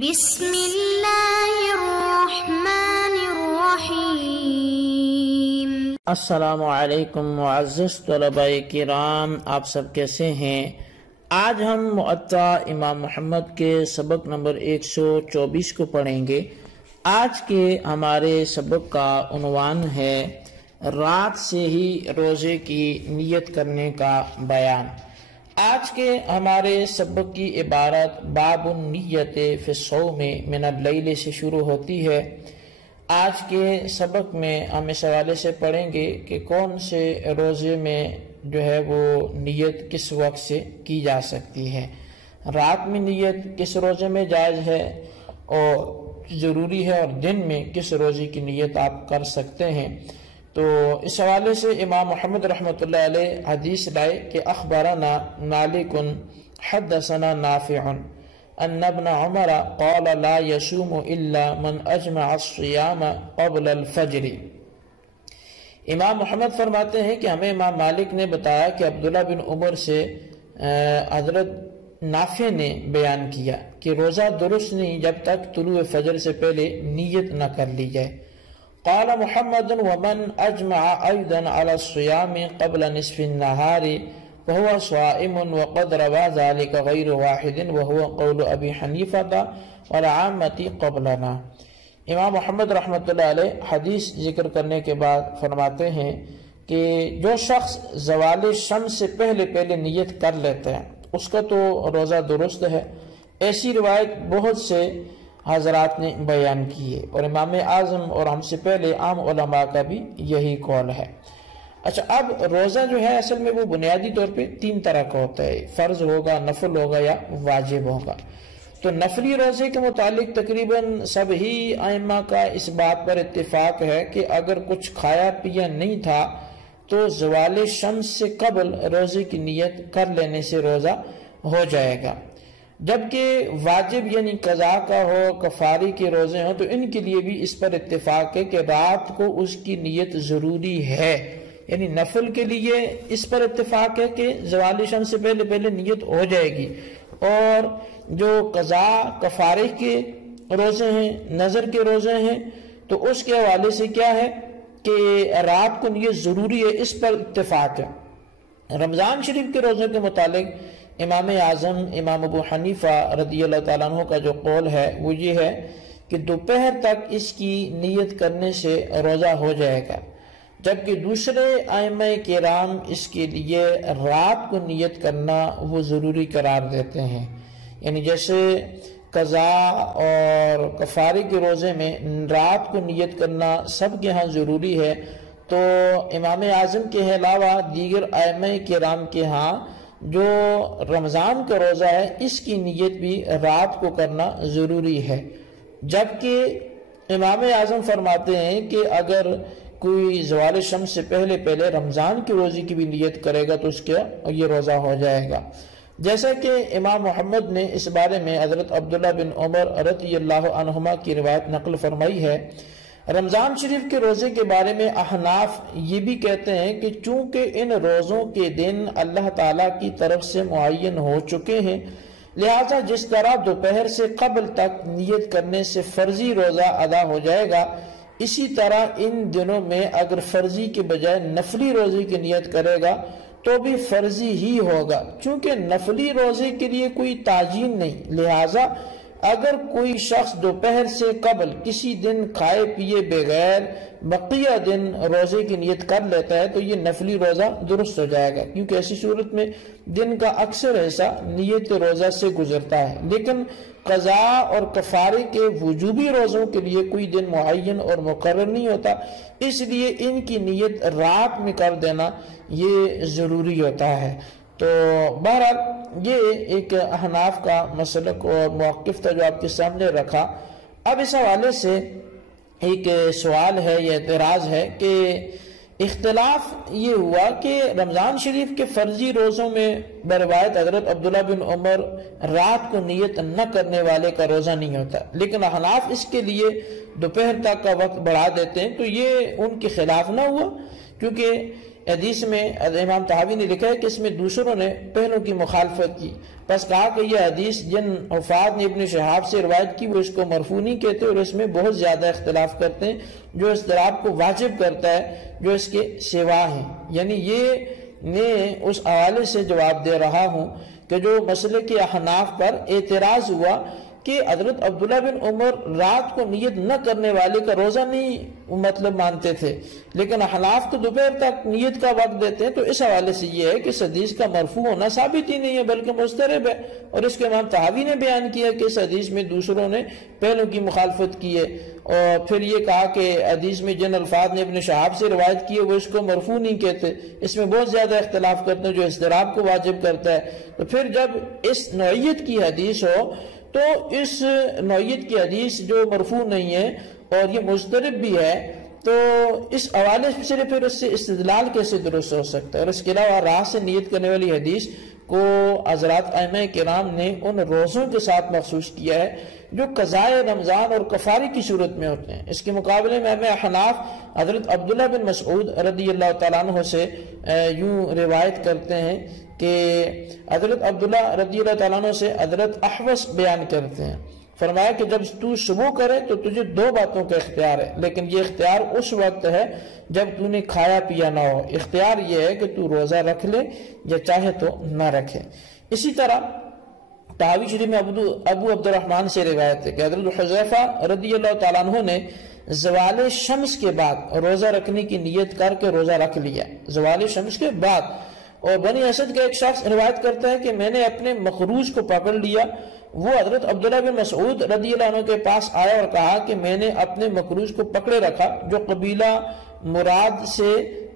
بسم اللہ الرحمن الرحیم۔ السلام علیکم معزز طلباء کرام، آپ سب کیسے ہیں؟ آج ہم معطا امام محمد کے سبق نمبر 124 کو پڑھیں گے۔ آج کے ہمارے سبق کا عنوان ہے رات سے ہی روزے کی نیت کرنے کا بیان۔ آج کے ہمارے سبق کی عبارت باب النیت فی الصوم من اللیل سے شروع ہوتی ہے۔ آج کے سبق میں ہم اس حوالے سے پڑھیں گے کہ کون سے روزے میں جو ہے وہ نیت کس وقت سے کی جا سکتی ہے، رات میں نیت کس روزے میں جائز ہے اور ضروری ہے، اور دن میں کس روزے کی نیت آپ کر سکتے ہیں۔ تو اس حوالے سے امام محمد رحمۃ اللہ علیہ حدیث لائے کہ اخبرنا مالک حدثنا نافع ان ابن عمر قال لا يصوم الا من اجمع الصيام قبل الفجر۔ امام محمد فرماتے ہیں کہ ہمیں امام مالک نے بتایا کہ عبداللہ بن عمر سے حضرت نافع نے بیان کیا کہ روزہ درست نہیں جب تک طلوع فجر سے پہلے نیت نہ کر لی جائے۔ قال محمد ومن اجمع ايضا على الصيام قبل نصف النهار وهو صائم وقد روى ذلك غير واحد وهو قول ابي حنيفه والعامه قبلنا۔ امام محمد رحمۃ اللہ علیہ حدیث ذکر کرنے کے بعد فرماتے ہیں کہ جو شخص زوال شمس سے پہلے نیت کر لیتے ہیں اس کا تو روزہ درست ہے۔ ایسی روایت بہت سے حضرات نے بیان کیے اور امام اعظم اور ہم سے پہلے عام علماء کا بھی یہی قول ہے۔ اچھا، اب روزہ جو ہے اصل میں وہ بنیادی طور پہ 3 طرح کا ہوتا ہے، فرض ہوگا، نفل ہوگا یا واجب ہوگا۔ تو نفلی روزے کے متعلق تقریباً سب ہی ائمہ کا اس بات پر اتفاق ہے کہ اگر کچھ کھایا پیا نہیں تھا تو زوال شمس سے قبل روزے کی نیت کر لینے سے روزہ ہو جائے گا۔ جبکہ واجب یعنی قضا کا ہو، کفاری کے روزے ہوں، تو ان کے لیے بھی اس پر اتفاق ہے کہ رات کو اس کی نیت ضروری ہے۔ یعنی نفل کے لیے اس پر اتفاق ہے کہ زوال شمس سے پہلے نیت ہو جائے گی، اور جو قضا کفارے کے روزے ہیں، نظر کے روزے ہیں، تو اس کے حوالے سے کیا ہے کہ رات کو نیت ضروری ہے، اس پر اتفاق ہے۔ رمضان شریف کے روزے کے متعلق امام اعظم امام ابو حنیفہ رضی اللہ تعالیٰ عنہ کا جو قول ہے وہ یہ ہے کہ دوپہر تک اس کی نیت کرنے سے روزہ ہو جائے گا، جبکہ دوسرے ائمہ کرام اس کے لیے رات کو نیت کرنا وہ ضروری قرار دیتے ہیں۔ یعنی جیسے قضا اور کفارے کے روزے میں رات کو نیت کرنا سب کے ہاں ضروری ہے، تو امام اعظم کے علاوہ دیگر ائمہ کرام کے ہاں جو رمضان کا روزہ ہے اس کی نیت بھی رات کو کرنا ضروری ہے۔ جبکہ امام اعظم فرماتے ہیں کہ اگر کوئی زوال شمس سے پہلے رمضان کے روزے کی بھی نیت کرے گا تو اس کا یہ روزہ ہو جائے گا۔ جیسا کہ امام محمد نے اس بارے میں حضرت عبداللہ بن عمر رضی اللہ عنہما کی روایت نقل فرمائی ہے۔ رمضان شریف کے روزے کے بارے میں احناف یہ بھی کہتے ہیں کہ چونکہ ان روزوں کے دن اللہ تعالیٰ کی طرف سے معین ہو چکے ہیں، لہذا جس طرح دوپہر سے قبل تک نیت کرنے سے فرضی روزہ ادا ہو جائے گا، اسی طرح ان دنوں میں اگر فرضی کے بجائے نفلی روزے کی نیت کرے گا تو بھی فرضی ہی ہوگا، چونکہ نفلی روزے کے لیے کوئی تعجین نہیں۔ لہذا اگر کوئی شخص دوپہر سے قبل کسی دن کھائے پیے بغیر بقیہ دن روزے کی نیت کر لیتا ہے تو یہ نفلی روزہ درست ہو جائے گا، کیونکہ ایسی صورت میں دن کا اکثر حصہ نیت روزہ سے گزرتا ہے۔ لیکن قضا اور کفارے کے وجوبی روزوں کے لیے کوئی دن معین اور مقرر نہیں ہوتا، اس لیے ان کی نیت رات میں کر دینا یہ ضروری ہوتا ہے۔ تو بہرحال یہ ایک احناف کا مسلک اور موقف تھا جو آپ کے سامنے رکھا۔ اب اس حوالے سے ایک سوال ہے یا اعتراض ہے کہ اختلاف یہ ہوا کہ رمضان شریف کے فرضی روزوں میں بروایت حضرت عبداللہ بن عمر رات کو نیت نہ کرنے والے کا روزہ نہیں ہوتا، لیکن احناف اس کے لیے دوپہر تک کا وقت بڑھا دیتے ہیں، تو یہ ان کے خلاف نہ ہوا، کیونکہ حدیث میں امام طحاوی نے لکھا ہے کہ اس میں دوسروں نے پہلوں کی مخالفت کی، بس کہا کہ یہ حدیث جن حفاظ نے ابن شہاب سے روایت کی وہ اس کو مرفوع نہیں کہتے اور اس میں بہت زیادہ اختلاف کرتے ہیں جو اضطراب کو واجب کرتا ہے جو اس کے سوا ہیں۔ یعنی یہ میں اس حوالے سے جواب دے رہا ہوں کہ جو مسئلے کے احناف پر اعتراض ہوا کہ حضرت عبداللہ بن عمر رات کو نیت نہ کرنے والے کا روزہ نہیں مانتے تھے، لیکن احناف تو دوپہر تک نیت کا وقت دیتے ہیں، تو اس حوالے سے یہ ہے کہ اس حدیث کا مرفوع ہونا ثابت ہی نہیں ہے بلکہ مسترب ہے، اور اس کے امام طحاوی نے بیان کیا کہ اس حدیث میں دوسروں نے پہلوں کی مخالفت کی ہے، اور پھر یہ کہا کہ حدیث میں جن الفاظ نے ابن شہاب سے روایت کی ہے وہ اس کو مرفوع نہیں کہتے، اس میں بہت زیادہ اختلاف کرتے ہیں جو اضطراب کو واجب کرتا ہے۔ تو پھر جب اس نوعیت کی حدیث ہو تو اس نوعیت کی حدیث جو مرفوع نہیں ہے اور یہ مضطرب بھی ہے تو اس حوالے سے پھر اس سے استدلال کیسے درست ہو سکتا ہے؟ اور اس کے علاوہ رات سے نیت کرنے والی حدیث کو حضرات ائمہ کرام نے ان روزوں کے ساتھ مخصوص کیا ہے جو قضاء رمضان اور کفارے کی صورت میں ہوتے ہیں۔ اس کے مقابلے میں احناف حضرت عبداللہ بن مسعود رضی اللہ تعالیٰ عنہ سے یوں روایت کرتے ہیں کہ حضرت عبداللہ رضی اللہ تعالیٰ عنہ سے حضرت احوص بیان کرتے ہیں، فرمایا کہ جب تو صبح کرے تو تجھے دو باتوں کا اختیار ہے، لیکن یہ اختیار اس وقت ہے جب تو نے کھایا پیا نہ ہو، اختیار یہ ہے کہ تو روزہ رکھ لے یا چاہے تو نہ رکھے۔ اسی طرح طحاوی شریف میں ابو عبد الرحمن سے روایت ہے کہ حضرت حذیفہ رضی اللہ تعالیٰ عنہ نے زوال شمس کے بعد روزہ رکھنے کی نیت کر کے روزہ رکھ لیا، زوال شمس کے بعد۔ اور بنی اسد کا ایک شخص روایت کرتا ہے کہ میں نے اپنے مخروج کو پکڑ لیا، وہ حضرت عبداللہ بن مسعود رضی اللہ عنہ کے پاس آیا اور کہا کہ میں نے اپنے مخروج کو پکڑے رکھا جو قبیلہ مراد سے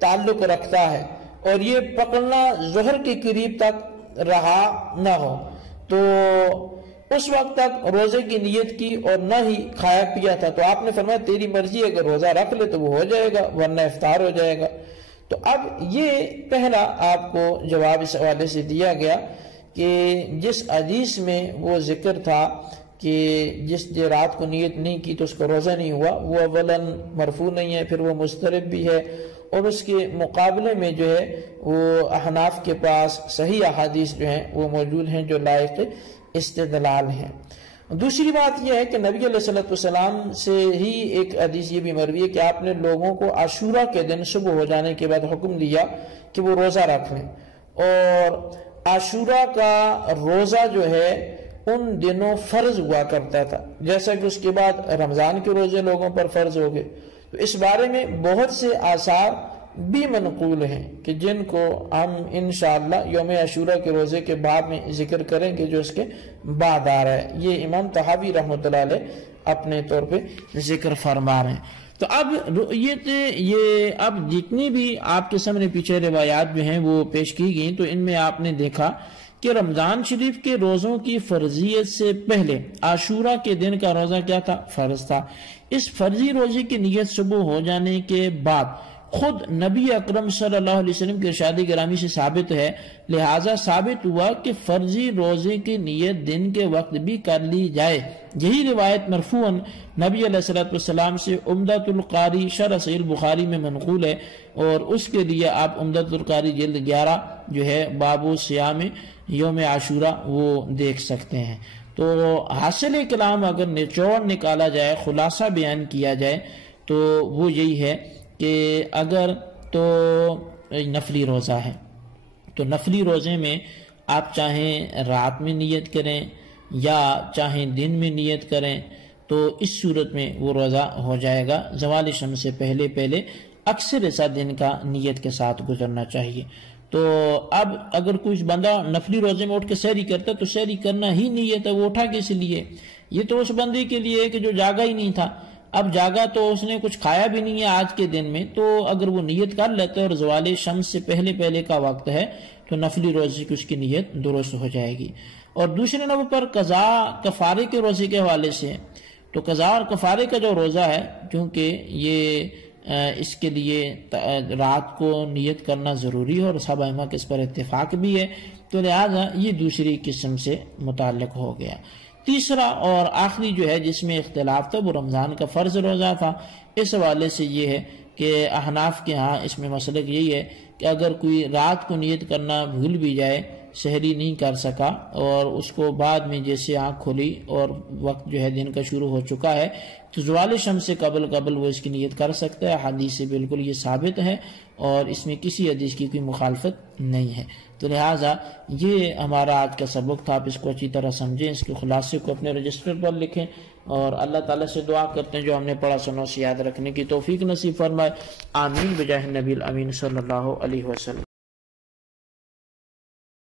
تعلق رکھتا ہے، اور یہ پکڑنا ظہر کے قریب تک رہا نہ ہو، تو اس وقت تک روزے کی نیت کی اور نہ ہی کھایا پیا تھا، تو آپ نے فرمایا تیری مرضی ہے، اگر روزہ رکھ لے تو وہ ہو جائے گا ورنہ افطار ہو جائے گا۔ تو اب یہ پہلا آپ کو جواب اس حوالے سے دیا گیا کہ جس حدیث میں وہ ذکر تھا کہ جس نے رات کو نیت نہیں کی تو اس کو روزہ نہیں ہوا، وہ اولاً مرفوع نہیں ہے، پھر وہ مسترب بھی ہے، اور اس کے مقابلے میں جو ہے وہ احناف کے پاس صحیح احادیث جو ہیں وہ موجود ہیں جو لائق استدلال ہیں۔ دوسری بات یہ ہے کہ نبی علیہ السلام سے ہی ایک حدیث یہ بھی مروی ہے کہ آپ نے لوگوں کو عاشورہ کے دن صبح ہو جانے کے بعد حکم دیا کہ وہ روزہ رکھ لیں، اور عاشورہ کا روزہ جو ہے ان دنوں فرض ہوا کرتا تھا، جیسا کہ اس کے بعد رمضان کے روزے لوگوں پر فرض ہو گئے۔ تو اس بارے میں بہت سے آثار بھی منقول ہیں کہ جن کو ہم انشاءاللہ یوم عاشورہ کے روزے کے بعد میں ذکر کریں گے جو اس کے بعد آ رہا ہے، یہ امام طحاوی رحمۃ اللہ علیہ اپنے طور پہ ذکر فرما رہے ہیں۔ تو اب جتنی بھی آپ کے سامنے پیچھے روایات جو ہیں وہ پیش کی گئیں تو ان میں آپ نے دیکھا کہ رمضان شریف کے روزوں کی فرضیت سے پہلے عاشورہ کے دن کا روزہ کیا تھا؟ فرض تھا۔ اس فرضی روزے کی نیت صبح ہو جانے کے بعد خود نبی اکرم صلی اللہ علیہ وسلم کے ارشاد گرامی سے ثابت ہے، لہٰذا ثابت ہوا کہ فرضی روزے کی نیت دن کے وقت بھی کر لی جائے۔ یہی روایت مرفوعاً نبی علیہ السلام سے عمدۃ القاری شرح صحیح البخاری میں منقول ہے، اور اس کے لیے آپ عمدۃ القاری جلد 11 جو ہے باب صیام یوم عاشورہ وہ دیکھ سکتے ہیں۔ تو حاصل کلام اگر نچوڑ نکالا جائے، خلاصہ بیان کیا جائے تو وہ یہی ہے کہ اگر تو نفلی روزہ ہے تو نفلی روزے میں آپ چاہیں رات میں نیت کریں یا چاہیں دن میں نیت کریں تو اس صورت میں وہ روزہ ہو جائے گا۔ زوال شمس سے پہلے اکثر ایسا دن کا نیت کے ساتھ گزرنا چاہیے۔ تو اب اگر کوئی بندہ نفلی روزے میں اٹھ کے سحری کرتا تو سحری کرنا ہی نیت ہے، وہ اٹھا کس لیے؟ یہ تو اس بندے کے لیے ہے کہ جو جاگا ہی نہیں تھا، اب جاگا تو اس نے کچھ کھایا بھی نہیں ہے آج کے دن میں، تو اگر وہ نیت کر لیتا ہے اور زوال شمس سے پہلے کا وقت ہے تو نفلی روزے کی اس کی نیت درست ہو جائے گی۔ اور دوسرے نمبر پر قضا کفارے کے روزے کے حوالے سے، تو قضا اور کفارے کا جو روزہ ہے کیونکہ یہ اس کے لیے رات کو نیت کرنا ضروری ہے اور صحابہ ائمہ کے اس پر اتفاق بھی ہے، تو لہٰذا یہ دوسری قسم سے متعلق ہو گیا۔ تیسرا اور آخری جو ہے جس میں اختلاف تھا وہ رمضان کا فرض روزہ تھا۔ اس حوالے سے یہ ہے کہ احناف کے ہاں اس میں مسلک یہی ہے کہ اگر کوئی رات کو نیت کرنا بھول بھی جائے، سحری نہیں کر سکا اور اس کو بعد میں جیسے آنکھ کھولی اور وقت جو ہے دن کا شروع ہو چکا ہے، تو زوال شمس سے قبل وہ اس کی نیت کر سکتا ہے۔ حدیث سے بالکل یہ ثابت ہے اور اس میں کسی حدیث کی کوئی مخالفت نہیں ہے۔ تو لہٰذا یہ ہمارا آج کا سبق تھا، آپ اس کو اچھی طرح سمجھیں، اس کے خلاصے کو اپنے رجسٹر پر لکھیں اور اللہ تعالیٰ سے دعا کرتے ہیں جو ہم نے پڑھا سنو سے یاد رکھنے کی توفیق نصیب فرمائے۔ آمین بجاہ النبی الامین صلی اللہ علیہ وسلم۔